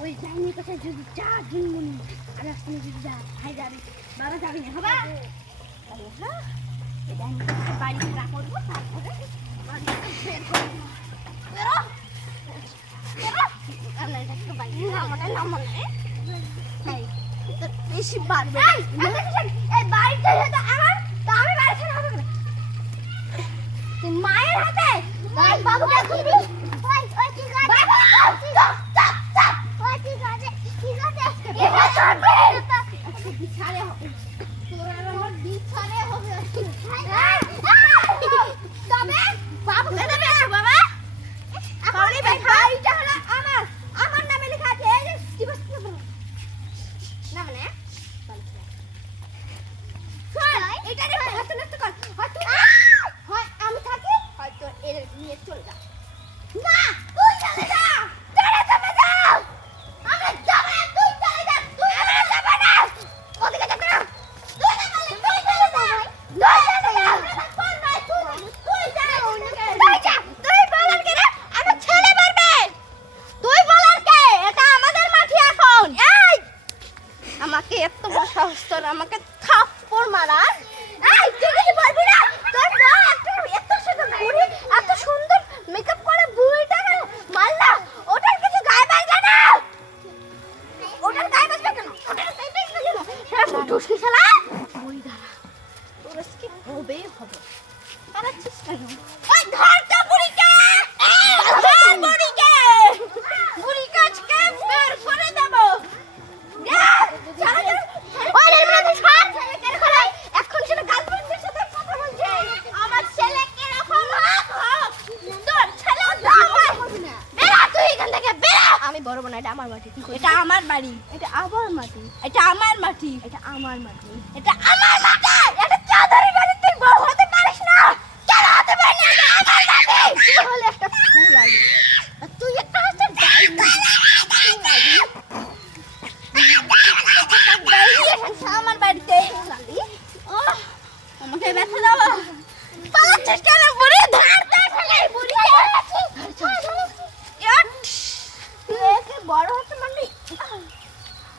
ওই ডাইনির কাছে যদি যা জুনমুনি আর আসলে যদি যা ভাই যাবি হ্যাঁ বেশি বাড়বে এই বাড়িটা যেহেতু আমার তা আমি বাড়ি ছেড়ে হবে না তুই মায়ের হাতে ওই বাবুকে খুবই ওই ওই ঠিক আছে ওই ঠিক আছে চাপ চাপ ওই ঠিক আছে ঠিক আছে এটা চলবে বিছারে হবে তোর আর আমার বিছারে হবে তবে বাবুকে দেবে না বাবা তাহলে ভাইটা হলো আমার আমার নামে লেখা আছে এই যে দিবস না মানে চল এটা রে হাতে নষ্ট কর হয়তো হয় আমি থাকি হয়তো এর নিয়ে চলে যা না তুই চলে যা তোরা চলে যা আমরা যাবে না, তুই চলে যা তুই আমরা যাবে না ওদিকে যাবে না তুই না বলে তুই চলে যা তুই চলে যা কোন ভাই তুই তুই যা তুই যা তুই বলার কে রে আমার ছেলে মারবে তুই বলার কে এটা আমাদের মাঠে এখন এই আমাকে এত বড় সাহস আমাকে থাপ্পড় মারার? এই এত সুন্দর বুড়ি, এত সুন্দর মেকআপ করে ওটার ধরটা আমার মাটি এটা আমার বাড়ি। এটা আমার মাটি। এটা আমার মাটি। এটা আমার মাটি। এটা আমার মাটি। এটা চৌধুরী বাড়ি তুই বড় হতে পারিস না। কেন হতে পারিস না? আমার মাটি। হলে একটা ফুল আলি আর তুই একটা হচ্ছে ডাইনি আমার বাড়িতে আমাকে ব্যথা দাও পালাচ্ছিস কেন বুড়ি ধারতে ফেলে বুড়ি একে বড় হতে মানে আমি এত বড় সাহস মেঘলা পারছি জান্নাত ভাবছি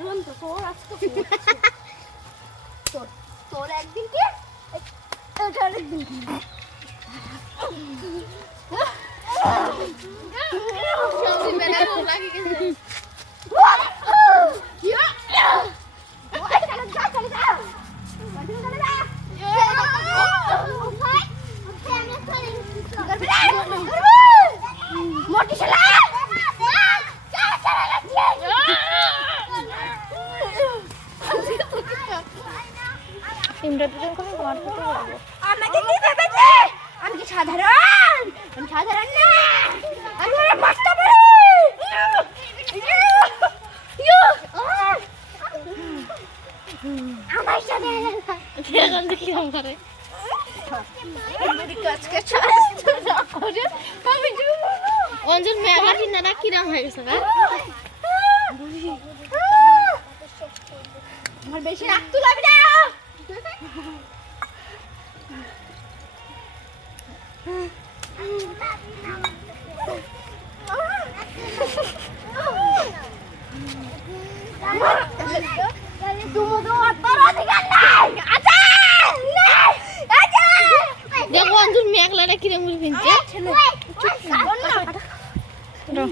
বললাম তো তোর আজকে তোর তোর একদিন কি? একদিন করে আমাকে কি ভেবেছে? আমি কি সাধারণ? আমি সাধারণ না। আমি মাস্টার আমার সাথে অঞ্জন কিনারা কিরম হয়ে গেছে আমার বেশি রাগ তুলাবি না দেখো